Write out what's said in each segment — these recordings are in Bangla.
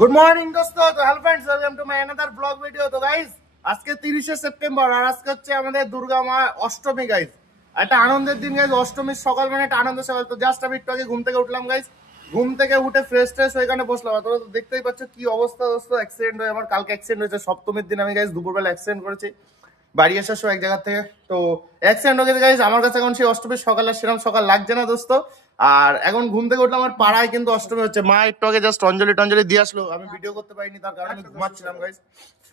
गुड मॉर्निंग दोस्तों। तो hello friends, welcome to my another blog video. तो गाइस আজকে 30শে সেপ্টেম্বর আর আজকে হচ্ছে আমাদের দুর্গা মা অষ্টমী গাইস। একটা আনন্দের দিন গাইস, অষ্টমীর সকাল মানে একটা আনন্দের সকাল। তো জাস্ট আমি একটু আগে ঘুম থেকে উঠলাম গাইস, ঘুম থেকে উঠে ফ্রেশ ওইখানে বসলাম। তোমরা তো দেখতেই পাচ্ছ কি অবস্থা দোস্ত। অ্যাক্সিডেন্ট হয়ে আমার কালকে অ্যাক্সিডেন্ট হয়েছে, সপ্তমীর দিন আমি গাইস দুপুরবেলা অ্যাক্সিডেন্ট করেছি বাড়ি আসার সময় এক জায়গা থেকে। তো অ্যাক্সিডেন্ট হয়ে গেছে গাইস, আমার কাছে এখন সেই অষ্টমীর সকাল আর সেরকম সকাল লাগছে না দোস্ত। আর এখন ঘুম থেকে উঠলাম, আমার পাড়ায় কিন্তু অষ্টমী হচ্ছে। মা একটু আগে জাস্ট অঞ্জলি দিয়ে আসলো, আমি ভিডিও করতে পারিনি তার কারণে ঘুমাচ্ছিলাম গাইস,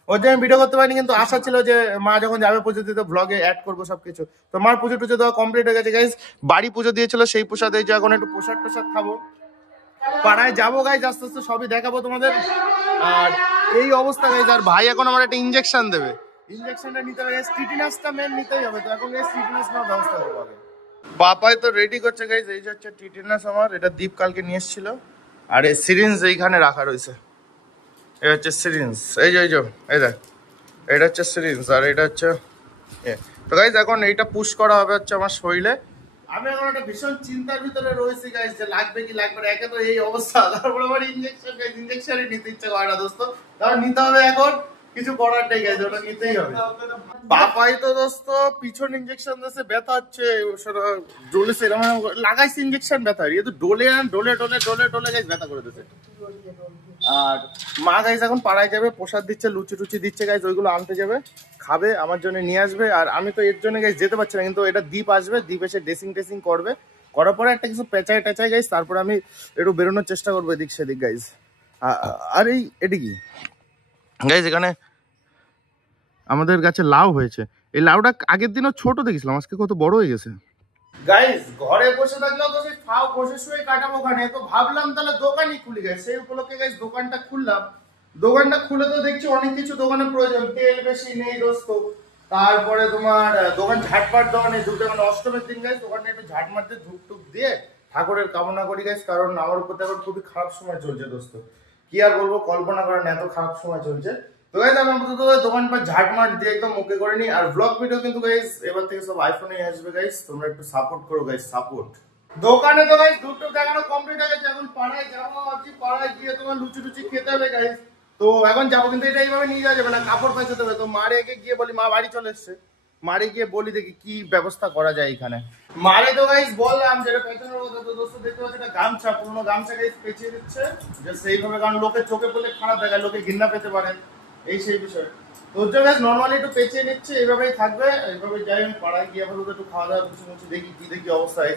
ওর জন্য ভিডিও করতে পারিনি। কিন্তু আশা ছিল যে মা যখন যাবে পুজো দিতে ব্লগে অ্যাড করবো সবকিছু। তো মার পুজো টুজো দেওয়া কমপ্লিট হয়ে গেছে গাইস, বাড়ি পুজো দিয়েছিল সেই প্রসাদে যে এখন একটু প্রসাদ খাবো, পাড়ায় যাবো গাইস, আস্তে আস্তে সবই দেখাবো তোমাদের। আর এই অবস্থা গাইস, আর ভাই এখন আমার একটা ইনজেকশন দেবে, ইনজেকশনটা নিতে হবে গাইস, টিটিনাসটা মেন নিতেই হবে। তো এখন গাইস টিটিনাস নেওয়ার ব্যবস্থা করবো আগে। বাপাই তো রেডি করছে গাইস, এই যে হচ্ছে টিটিনাস আমার, এটা দীপ কালকে নিয়ে এসেছিল। আর এই সিরিঞ্জ এইখানে রাখা রয়েছে, এটা হচ্ছে সিরিঞ্জ, এই যে এই দেখ, এটা হচ্ছে সিরিঞ্জ আর এটা হচ্ছে। তো গাইস এখন এইটা পুশ করা হবে হচ্ছে আমার শরীরে। আমি এখন একটা ভীষণ চিন্তার ভিতরে রয়েছি গাইস, যে লাগবে কি লাগবে না। একে তো এই অবস্থা, তারপর আমার ইনজেকশন গাইস, ইনজেকশনই নিতে ইচ্ছা করে না দোস্ত, তারপর নিতে হবে এখন, কিছু করার নেই গাইস, ওটা নিতেই হবে। বাপাই তো দোস্ত পিছন ইনজেকশন দিয়েছে, ব্যথা হচ্ছে, ডলেছে এরকম লাগাইছে ইনজেকশন, ব্যথা এ তো ডলে গাইস ব্যথা করে দিয়েছে। আর মা গাইস এখন পাড়ায় যাবে, প্রসাদ দিচ্ছে, লুচি টুচি দিচ্ছে গাইস, ওইগুলো আনতে যাবে, খাবে, আমার জন্য নিয়ে আসবে। আর আমি তো এর জন্য গাইস যেতে পারছি না, কিন্তু এটা দীপ আসবে, দীপ এসে ড্রেসিং করবে, করার পরে একটা কিছু পেঁচাই গাইস, তারপরে আমি একটু বেরোনোর চেষ্টা করবো এদিক সেদিক গাইস। আর এটা কি গাইস, এখানে আমাদের গাছে লাউ হয়েছে। এই লাউটা আগের দিনও ছোট দেখেছিলাম, আজকে কত বড় হয়ে গেছে গাইস। ঘরে বসে থাকলেও তো সেই খাও বসে শুয়ে কাটাবো ওখানে, তো ভাবলাম তাহলে দোকানই খুলি গাইস। সেই উপলক্ষে গাইস দোকানটা খুললাম। দোকানটা খুলে তো দেখছি অনেক কিছু দোকানের প্রয়োজন, তেল বেশি নেই দোস্ত, তারপরে তোমার দোকান ঝাটপাট দেওয়া নেই, দুটো এখন অষ্টমীর দিন গাইস, দোকানটা একটু ঝাট মারতে ধূপ টুপ দিয়ে ঠাকুরের কামনা করি গাইস, কারণ আমার উপর এখন খুবই খারাপ সময় চলছে দোস্ত। কি আর বলবো, কল্পনা করেন এত খারাপ সময় চলছে। তো গাইস আমি আপাতত দোকান পর ঝাটমাট দিয়ে একদম ওকে করে নি। আর ব্লগ ভিডিও কিন্তু গাইস এবার থেকে সব আইফোনে আসবে গাইস, তোমরা একটু সাপোর্ট করো গাইস, সাপোর্ট। দোকানে তো গাইস দুটো দেখানো কমপ্লিট হয়ে গেছে, এখন পাড়ায় যাবো, ভাবছি পাড়ায় গিয়ে তোমার লুচি টুচি খেতে হবে গাইস। তো এখন যাবো, কিন্তু এটা এইভাবে নিয়ে যাওয়া যাবে না, কাপড় পেঁচাতে হবে। তো মারে গিয়ে বলি, মা বাড়ি চলে এসছে, মারে গিয়ে বলি দেখি কি ব্যবস্থা করা যায় এখানে। মারে তো গাইস বললাম যেটা পেছনের কথা, তো দোস্ত দেখতে পাচ্ছি একটা গামছা, পুরোনো গামছা গাইস পেঁচিয়ে দিচ্ছে যে সেইভাবে, কারণ লোকের চোখে পড়লে খারাপ দেখায়, লোকে ঘৃণা পেতে পারে, এই সেই বিষয়। তোর জন্য নর্মালি একটু পেঁচিয়ে নিচ্ছে, এইভাবেই থাকবে, এইভাবে যাই। আমি পাড়ায় গিয়ে আপাতত একটু খাওয়া দাওয়া কিছু দেখি কি দেখি অবস্থায়,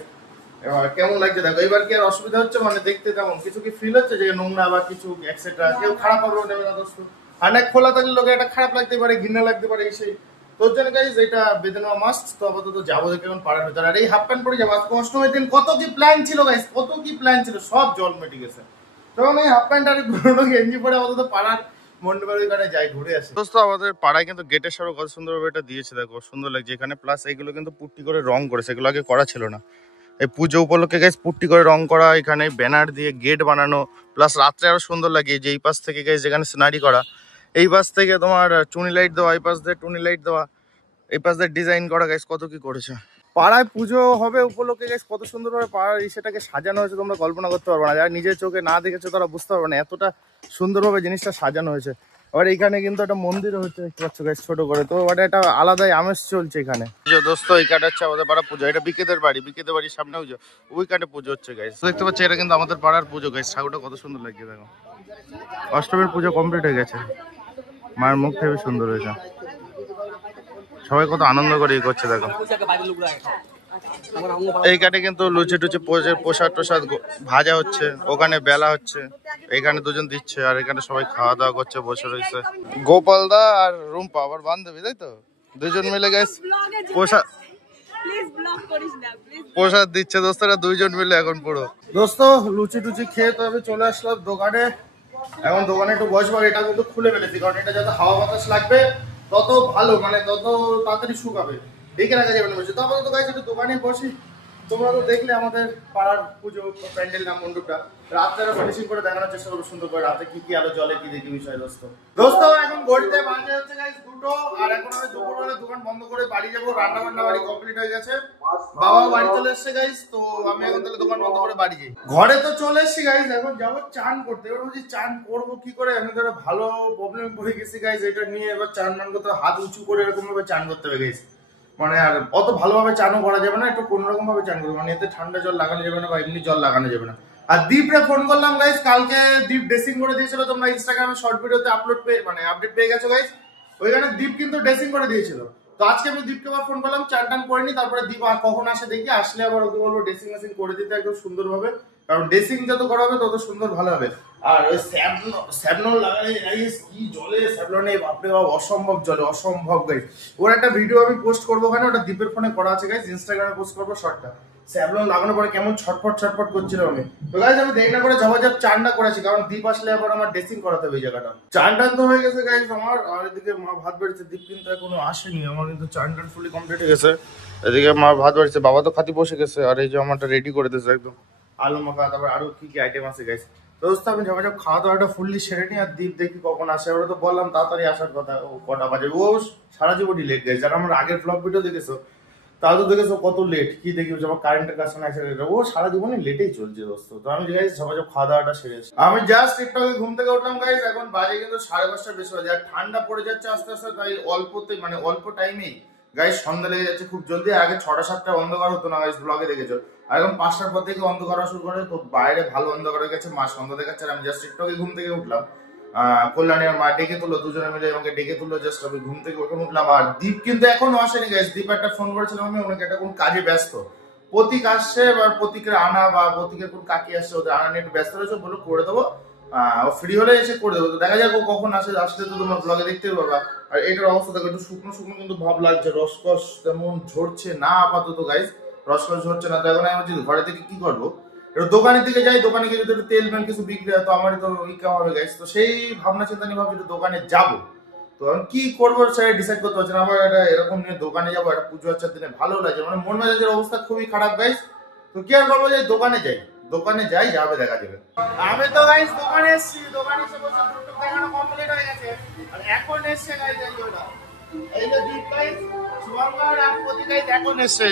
এবার কেমন লাগছে দেখো। এবার কি আর অসুবিধা হচ্ছে মানে দেখতে তেমন কিছু কি ফিল হচ্ছে যে নোংরা বা কিছু এক্সেট্রা, কেউ খারাপ হবে নেবে না দোস্ত। অনেক খোলা থাকলে লোকে একটা খারাপ লাগতে পারে, ঘৃণা লাগতে পারে, এই সেই। তোর জন্য গাইজ এটা বেঁধে নেওয়া মাস্ট। তো আপাতত যাবো দেখে এখন পাড়ার ভিতরে, আর এই হাফ প্যান্ট পরে যাবো। আজকে অষ্টমীর দিন কত কি প্ল্যান ছিল গাইজ, কত কি প্ল্যান ছিল, সব জল মেটে গেছে। তখন এই হাফ প্যান্ট আর পুরোনো গেঞ্জি পরে আপাতত পাড়ার মন্ডপের কাছে যাই, ঘুরে আসি দোস্ত। আমাদের পাড়ায় কিন্তু গেটের সামনে কত সুন্দরভাবে এটা দিয়েছে, দেখো সুন্দর লাগছে এখানে। প্লাস এইগুলো কিন্তু পুট্টি করে রং করেছে, এগুলো আগে করা ছিল না। এই পুজো উপলক্ষে গাইস পুট্টি করে রং করা, এখানে ব্যানার দিয়ে গেট বানানো, প্লাস রাত্রে আরো সুন্দর লাগে। যে এই পাশ থেকে গাইস যেখানে সিনারি করা, এই পাশ থেকে তোমার টুনি লাইট দেওয়া, এই পাশ দিয়ে টুনি লাইট দেওয়া, এই পাশ দিয়ে ডিজাইন করা গাইস, কত কি করেছে। পাড়ায় পুজো হবে উপলক্ষে গাইস কত সুন্দরভাবে পাড়ার সেটাকে সাজানো হয়েছে, তোমরা কল্পনা করতে পারবে না, যারা নিজের চোখে না দেখেছো তারা বুঝতে পারবে না এতটা সুন্দরভাবে জিনিসটা সাজানো হয়েছে। আবার এখানে কিন্তু একটা মন্দির হচ্ছে, দেখতে পাচ্ছ গাইস ছোট করে, তো ওটা একটা আলাদাই আমেজ চলছে এখানে। দোস্ত এই কাটা হচ্ছে আমাদের পাড়ার পুজো, এটা বিকেদের বাড়ির সামনে পুজো, ওই কাটে পুজো হচ্ছে গাইস, দেখতে পাচ্ছ। এটা কিন্তু আমাদের পাড়ার পুজো গাইস, ঠাকুরটা কত সুন্দর লাগছে দেখো। অষ্টমীর পুজো কমপ্লিট হয়ে গেছে, মায়ের মুখ থেকে সুন্দর হয়েছে, সবাই কত আনন্দ করে ই করছে দেখো। এই কাটে কিন্তু লুচি টুচি প্রসাদ টোসাদ ভাজা হচ্ছে, ওখানে বেলা হচ্ছে, এখানে দুজন দিচ্ছে, আর এখানে সবাই খাওয়া দাওয়া করছে, বসে রয়েছে। গোপাল দা আর রুম্পা আবার বান্ধবী, তাই তো, দুজন মিলে গেছে প্রসাদ দিচ্ছে দোস্তরা, দুইজন মিলে এখন পুরো দোস্ত লুচি টুচি খেয়ে তো আমি চলে আসলাম দোকানে। এখন দোকানে একটু বসবো, এটা কিন্তু খুলে ফেলেছি, কারণ এটা যত হাওয়া বাতাস লাগবে তত ভালো, মানে তত তাড়াতাড়ি শুকাবে, দেখে রাখা যাবে না বসে। তো আপাতত গাইস একটু দোকানে বসি, তোমরা তো দেখলে আমাদের পাড়ার পুজো প্যান্ডেল না মণ্ডপটা রাতে ফিনিশিং করে দেখানোর চেষ্টা করবো সুন্দর করে রাতে কি কি আলো জলে কি দেখি বিষয় দোস্ত এখন ঘড়িতে বাজে হচ্ছে গাইস 2টো আর এখন আমি দুপুরবেলা দোকান বন্ধ করে বাড়ি যাবো রান্না বান্না বাড়ি কমপ্লিট হয়ে গেছে বাবা বাড়ি চলে এসেছে গাইস তো আমি এখন তাহলে দোকান বন্ধ করে বাড়ি যাই ঘরে তো চলে এসেছি গাইস এখন যাবো চান করতে এবার বলছি চান করবো কি করে আমি তো ভালো প্রবলেম পড়ে গেছি গাইস এটা নিয়ে এবার চান মান করতে হাত উঁচু করে এরকম ভাবে চান করতে হবে গাইস মানে আর অত ভালোভাবে চানও করা যাবে না একটু কোনোরকম ভাবে চান করবো মানে এতে ঠান্ডা জল লাগানো যাবে না বা এমনি জল লাগানো যাবে না আর দীপরে ফোন করলাম গাইস কালকে দীপ ড্রেসিং করে দিয়েছিল তোমরা ইনস্টাগ্রামে শর্ট ভিডিওতে আপলোড পেয়ে মানে আপডেট পেয়ে গেছো গাইস ওইখানে দীপ কিন্তু ড্রেসিং করে দিয়েছিল তো আজকে আমি দীপকে আবার ফোন করলাম চান টান করে নি তারপরে দীপ আর কখন আসে দেখি আসলে আবার ওকে বলবো ড্রেসিং মেসিং করে দিতে একদম সুন্দরভাবে কারণ ড্রেসিং যত করা হবে তত সুন্দর ভালো হবে আর ওই স্যাবলন লাগালে গাইস কি জলে স্যাবলনে বাপরে বাপ অসম্ভব জলে অসম্ভব গাইস ওর একটা ভিডিও আমি পোস্ট করবো ওখানে ওটা দীপের ফোনে করা আছে গাইস ইনস্টাগ্রামে পোস্ট করবো শর্টটা স্যাবলন লাগানোর পরে কেমন ছটফট ছটফট করছিল আমি তো গাইস আমি দেরি না করে ঝপাঝপ চানটা করেছি কারণ দীপ আসলে আবার আমার ড্রেসিং করাতে হবে এই জায়গাটা চান টান তো হয়ে গেছে গাইস আমার আর এদিকে মা ভাত বেড়েছে দীপ কিন্তু এখনো আসেনি আমার কিন্তু চান টান ফুলি কমপ্লিট হয়ে গেছে এদিকে মা ভাত বেড়েছে বাবা তো খাতি বসে গেছে আর এই যে আমারটা রেডি করে দিয়েছে একদম আলু মাখা তারপর আরো কি কি আইটেম আছে গাইস দোস্ত আমি ঝপাঝপ খাওয়া দাওয়াটা ফুললি সেরে নি আর দীপ দেখি কখন আসে ওরা তো বললাম তাড়াতাড়ি আসার কথা ও কটা বাজে ও সারা জীবনই লেট গাইস যারা আমার আগের ব্লগ ভিডিও দেখেছো তাও তো দেখেছো কত লেট কি দেখি আমার কারেন্টের কাছে না ও সারা জীবনে লেটেই চলছে দোস্ত তো আমি গাইস ঝপাঝপ খাওয়া দাওয়াটা সেরেছি আমি জাস্ট একটু আগে ঘুম থেকে উঠলাম গাইস এখন বাজে কিন্তু 5:30 বেশি বাজে আর ঠান্ডা পড়ে যাচ্ছে আস্তে আস্তে তাই অল্পতে মানে অল্প টাইমেই গাইস সন্ধ্যা লেগে যাচ্ছে খুব জলদি আগে 6টা-7টা অন্ধকার হতো না গাইস ব্লগে দেখেছো আর এখন 5টার পর থেকে অন্ধকার শুরু করে তো বাইরে ভালো অন্ধকার হয়ে গেছে মা সন্ধ্যা দেখাচ্ছে আর আমি জাস্ট একটু আগে ঘুম থেকে উঠলাম কল্যাণী আর মা ডেকে তুললো দুজনে মিলে আমাকে ডেকে তুললো জাস্ট আমি ঘুম থেকে ওখানে উঠলাম আর দীপ কিন্তু এখনো আসেনি গাইস দীপ একটা ফোন করেছিলাম আমি ওনাকে একটা কোন কাজে ব্যস্ত প্রতীক আসছে এবার প্রতীকের আনা বা প্রতীকের কোন কাকি আসছে ওদের আনা নিয়ে একটু ব্যস্ত রয়েছে বলে করে দেবো ফ্রি হলে এসে করে দেবো তো দেখা যাক ও কখন আসে আসলে তো তোমার ব্লগে দেখতে পাবা আর এটার অবস্থা দেখো একটু শুকনো শুকনো কিন্তু ভাব লাগছে রসকস তেমন ঝরছে না আপাতত গাইস রসকস ঝরছে না তো এখন আমি বলছি ঘরে থেকে কি করবো দোকানের দিকে যাই দোকানে গিয়ে যদি তেল মেল কিছু বিক্রি হয় তো আমারই তো ইনকাম হবে গাইস তো সেই ভাবনা চিন্তা নিয়ে ভাবছি দোকানে যাবো তো আমি কি করবো সেটা ডিসাইড করতে পারছি না আমার এটা এরকম নিয়ে দোকানে যাবো একটা পুজো আচ্ছার দিনে ভালো লাগে মানে মন মেজাজের অবস্থা খুবই খারাপ গাইস তো কি আর করবো যে দোকানে যাই যাবে দেখা যাবে আমি তো গাইস দোকানে এসেছি দোকানে এসে বসে টুকটুক দেখানো কমপ্লিট হয়ে গেছে আর এখন এসছে গাইস এই যে দীপ গাইস শুভঙ্কর আর প্রতি গাইস এখন এসছে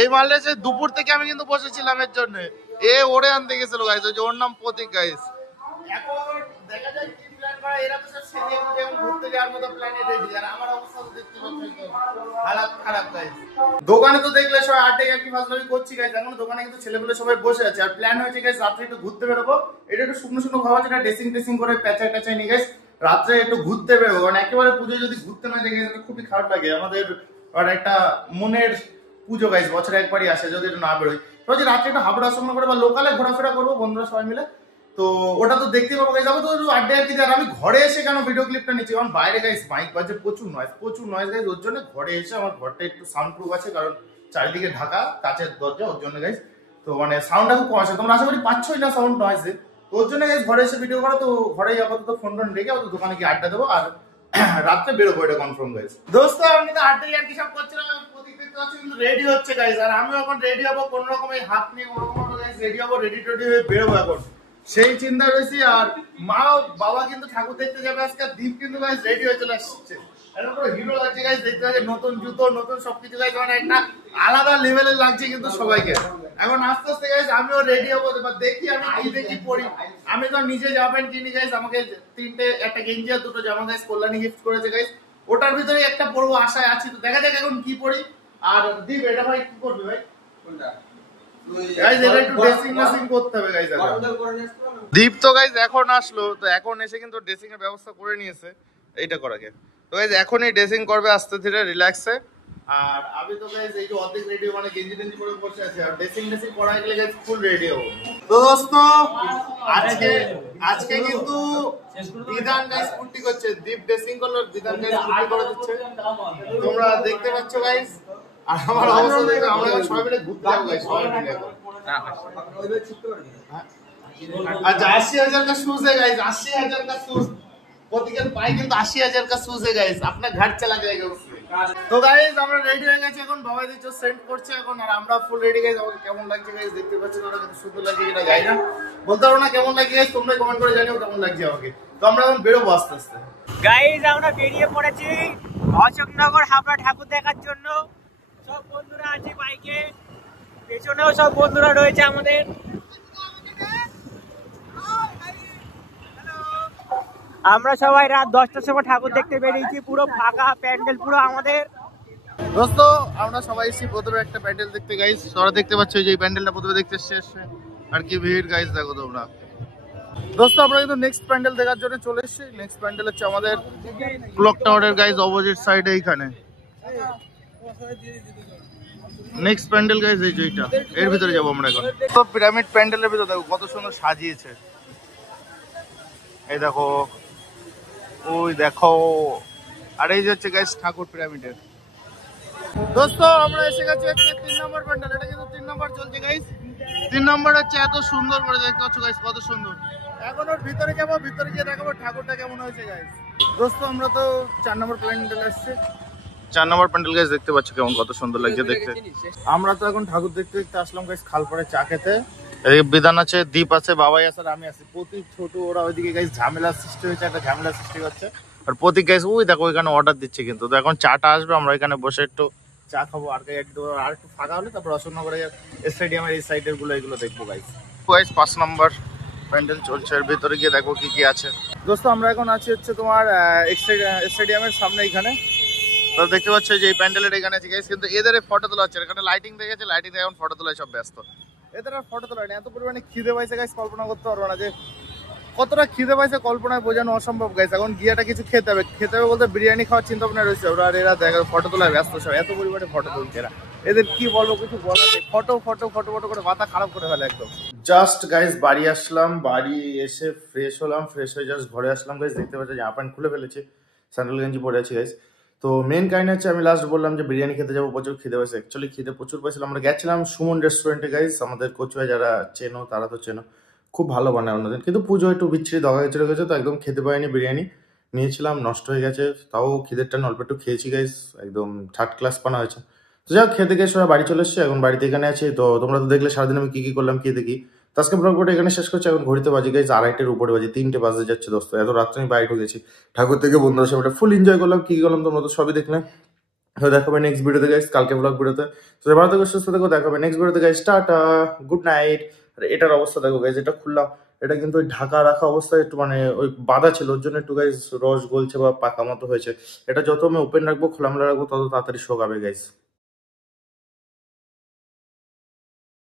এই মারলে যে দুপুর থেকে আমি কিন্তু বসেছিলাম এর জন্য এ ওরে আনতে গেছিল গাইস ওই যে ওর নাম প্রতীক গাইস এখন দেখা যায় কি প্ল্যান করা এরা তো সব সেদিকে যেমন ঘুরতে যাওয়ার মতো প্ল্যানে রেডি আর আমার অবস্থা তো দেখতে পাচ্ছেন হালাত খারাপ গাইস দোকানে তো দেখলে সবাই আটে কি ফাজলামি করছি গাইস এখন দোকানে কিন্তু ছেলেগুলো সবাই বসে আছে আর প্ল্যান হয়েছে গাইস রাত্রে একটু ঘুরতে বেরোবো এটা একটু শুকনো শুকনো ভাবা যেটা ড্রেসিং করে প্যাচায় প্যাচায় নিয়ে গাইস রাত্রে একটু ঘুরতে বেরোবো কারণ একেবারে পুজো যদি ঘুরতে না যাই খুবই খারাপ লাগে আমাদের আর একটা মনের পুজো গাইস বছরে একবারই আসে যদি এটা না বেরোয় তো যে রাত্রে একটা হাবড়া আশ্রম করে বা লোকালে ঘোরাফেরা করবো বন্ধুরা সবাই মিলে তো ওটা তো দেখতে পাবো গাইস যাবো তো আড্ডা আর কি আর আমি ঘরে এসে কেন ভিডিও ক্লিপটা নিচ্ছি কারণ বাইরে গাইস মাইক বাজে প্রচুর নয়েজ গাইস ওর জন্য ঘরে এসে আমার ঘরটা একটু সাউন্ড প্রুফ আছে কারণ চারিদিকে ঢাকা কাচের দরজা ওর জন্য গাইস তো মানে সাউন্ডটা খুব কম আসে তোমরা আশা করি পাচ্ছই না সাউন্ড নয়েজে তো ওর জন্য গাইস ঘরে এসে ভিডিও করা তো ঘরেই আপাতত ফোন রেখে অত দোকানে গিয়ে আড্ডা দেবো আর রাত্রে বেরোবো এটা কনফার্ম গাইস দোস্ত আমি তো আড্ডা আর কি সব করছিলাম কিন্তু রেডি হচ্ছে গাইস আর আমি এখন রেডি হবো কোন রকম এই হাত নিয়ে কোন রকম গাইস রেডি হবো রেডি হয়ে বেরোবো এখন সেই চিন্তা রয়েছে আর মা বাবা কিন্তু ঠাকুর দেখতে যাবে আজকে দীপ কিন্তু গাইস রেডি হয়ে চলে আসছে হিরো লাগছে গাইস দেখতে পাচ্ছি নতুন জুতো নতুন সবকিছু গাইস মানে একটা আলাদা লেভেলের লাগছে কিন্তু সবাইকে এখন আস্তে আস্তে গাইস আমিও রেডি হবো এবার দেখি আমি কি দেখি পরি আমি তো নিজে জামা প্যান্ট কিনি গাইস আমাকে একটা গেঞ্জি আর দুটো জামা গাইস কল্যাণী গিফট করেছে গাইস ওটার ভিতরে একটা পরবো আশায় আছি তো দেখা যাক এখন কি পরি আর দীপ এটা ভাই কি করবে ভাই কোনটা গাইস এটা একটু ড্রেসিং মেসিং করতে হবে গাইস দীপ তো গাইস এখন আসলো তো এখন এসে কিন্তু ড্রেসিং এর ব্যবস্থা করে নিয়েছে এইটা করাকে তো গাইস এখনই ড্রেসিং করবে আস্তে ধীরে রিল্যাক্সে আর আমি তো গাইস এই যে অর্ধেক রেডি মানে গেঞ্জি টেঞ্জি করে বসে আছি আর ড্রেসিং করা গেলে গাইস ফুল রেডি হবো তো দোস্ত আজকে কিন্তু বিধান গাইস পুট্টি করছে দীপ ড্রেসিং করলো বিধান গাইস পুট্টি করে দিচ্ছে তোমরা দেখতে পাচ্ছ গাইস আর আমার অবস্থা দেখো আমরা সবাই মিলে ঘুরতে যাবো গাইস সবাই মিলে এখন अच्छा 80,000 का शूज है गाइस 80,000 का शूज प्रतीक पाई কিন্তু 80,000 का शूज है गाइस अपना घर चला जाएगा उसमें তো গাইস আমরা রেডি হয়ে গেছি এখন, বাবাই দিচ্ছে সেন্ড করছে এখন, আর আমরা ফুল রেডি গাইস। আমাকে কেমন লাগছে গাইস দেখতে পাচ্ছেন, ওরা কিন্তু সুন্দর লাগছে কিনা জানি না, বলতে পারবো না কেমন লাগছে গাইস, তোমরা কমেন্ট করে জানিও কেমন লাগছে আমাকে। তো আমরা এখন বেরোবো আস্তে আস্তে। গাইজ আমরা বেরিয়ে পড়েছি অশোকনগর হাবড়া ঠাকুর দেখার জন্য। সব বন্ধুরা আছে বাইকে, পেছনেও সব বন্ধুরা রয়েছে আমাদের। আমরা সবাই রাত 10টার সময় ঠাকুর দেখতে বেরিয়েছি, পুরো ফাঁকা প্যান্ডেল পুরো আমাদের। দোস্ত আমরা সবাই এসেছি প্রথমে একটা প্যান্ডেল দেখতে গাইস, তোমরা দেখতে পাচ্ছ যে এই প্যান্ডেলটা প্রথমে দেখতে শেষ, আর কি ভিড় গাইস দেখো তোমরা। দোস্ত আমরা কিন্তু নেক্সট প্যান্ডেল দেখার জন্য চলে এসেছি। নেক্সট প্যান্ডেল হচ্ছে আমাদের ক্লক টাওয়ারের গাইস অপোজিট সাইডে এইখানে। নেক্সট প্যান্ডেল গাইস এই যেটা, এর ভিতরে যাবো আমরা এখন। তো পিরামিড প্যান্ডেলের ভিতরে দেখো কত সুন্দর সাজিয়েছে, এই দেখো, ওই দেখো, আর এই যে হচ্ছে গাইস ঠাকুর পিরামিডের। দোস্ত আমরা এসে গেছি একটা 3 নম্বর প্যান্ডেল, এটা কিন্তু 3 নম্বর চলছে গাইস। 3 নম্বর হচ্ছে এত সুন্দর করে দেখতে পাচ্ছ গাইস, কত সুন্দর। এখন ওর ভিতরে যাবো, ভিতরে গিয়ে দেখাবো ঠাকুরটা কেমন হয়েছে গাইস। দোস্ত আমরা তো 4 নম্বর প্যান্ডেল এসেছি, 4 নম্বর প্যান্ডেল গাইস দেখতে পাচ্ছ কেমন কত সুন্দর লাগছে দেখতে। আমরা তো এখন ঠাকুর দেখতে দেখতে আসলাম গাইস খালপাড়ে চা খেতে। এদিকে বিধান আছে, দীপ আছে, বাবাই আছে, আর আমি আছি। প্রতীক ছোট ওরা ওইদিকে গাইস ঝামেলা সৃষ্টি হয়েছে, একটা ঝামেলা সৃষ্টি করছে। আর প্রতীক গাইস ওই দেখো ওইখানে অর্ডার দিচ্ছে কিন্তু। তো এখন চাটা আসবে, আমরা এখানে বসে একটু চা খাবো, আর আর একটু ফাঁকা হলে তারপর অশোকনগরের স্টেডিয়ামের এই সাইডের গুলো এগুলো দেখবো গাইস। গাইস 5 নম্বর প্যান্ডেল চলছে, এর ভিতরে গিয়ে দেখো কি কি আছে। দোস্ত আমরা এখন আছি হচ্ছে তোমার স্টেডিয়ামের সামনে এখানে। তো দেখতে পাচ্ছ যে এই প্যান্ডেলের এখানে আছে গাইস, কিন্তু এদের ফটো তোলা হচ্ছে, এখানে লাইটিং দেখেছে, লাইটিং দেখে এখন ফটো তোলায় সব ব্যস্ত। এদের আর ফটো তোলা নেই, এত পরিমাণে খিদে পাইছে গাইস কল্পনা করতে পারবো না যে কতটা খিদে পাইছে, কল্পনায় বোঝানো অসম্ভব গাইস। এখন গিয়েটা কিছু খেতে হবে, বলতে বিরিয়ানি খাওয়ার চিন্তা ভাবনা রয়েছে ওরা, আর এরা দেখো ফটো তোলায় ব্যস্ত সব, এত পরিমাণে ফটো তুলছে এরা। এদের কি বলবো, কিছু বলার নেই, ফটো ফটো ফটো ফটো করে মাথা খারাপ করে ফেলে একদম। জাস্ট গাইস বাড়ি আসলাম, বাড়ি এসে ফ্রেশ হলাম, ফ্রেশ হয়ে জাস্ট ঘরে আসলাম গাইস। দেখতে পাচ্ছি জামা প্যান্ট খুলে ফেলেছি, স্যান্ডেল গেঞ্জি পরে আছি গাইস। তো মেন কাহিনী হচ্ছে আমি লাস্ট বললাম যে বিরিয়ানি খেতে যাবো, প্রচুর খিদে পাইছে। অ্যাকচুয়ালি খিদে প্রচুর পাইছিল। আমরা গেছিলাম সুমন রেস্টুরেন্টে গাইস, আমাদের কচুয়ায় যারা চেনো তারা তো চেনো, খুব ভালো বানায় অন্যদিন, কিন্তু পুজো একটু বিচ্ছিরি দরকার চলে গেছে, তো একদম খেতে পারিনি। বিরিয়ানি নিয়েছিলাম, নষ্ট হয়ে গেছে, তাও খিদের টান অল্প একটু খেয়েছি গাইস, একদম থার্ড ক্লাস পানা হয়েছে। তো যাই হোক খেতে গিয়ে সবাই বাড়ি চলে এসেছে, এখন বাড়িতে এখানে আছি। তো তোমরা তো দেখলে সারাদিন আমি কি কি করলাম, কি দেখি। তো আজকে ব্লগটা এখানে শেষ করছি। এখন ঘড়িতে বাজে গাইস 2:30-এর উপরে বাজে, 3টে বাজে যাচ্ছে দোস্ত। এত রাত্রে আমি বাইরে ঢুকেছি ঠাকুর থেকে, বন্ধুরা সবাই ফুল এনজয় করলাম, কি করলাম তোমরা তো সবই দেখলে। তো দেখাবে নেক্সট ভিডিওতে গাইস, কালকে ব্লগ ভিডিওতে। তো ভালো থেকো, সুস্থ থেকো, দেখাবে নেক্সট ভিডিওতে গাইস, টাটা, গুড নাইট। আর এটার অবস্থা দেখো গাইস, এটা খুললাম, এটা কিন্তু ওই ঢাকা রাখা অবস্থায় একটু মানে ওই বাধা ছিল, ওর জন্য একটু গাইস রস গলছে বা পাকা মতো হয়েছে। এটা যত আমি ওপেন রাখবো, খোলামেলা রাখবো, তত তাড়াতাড়ি শোকাবে গাইস।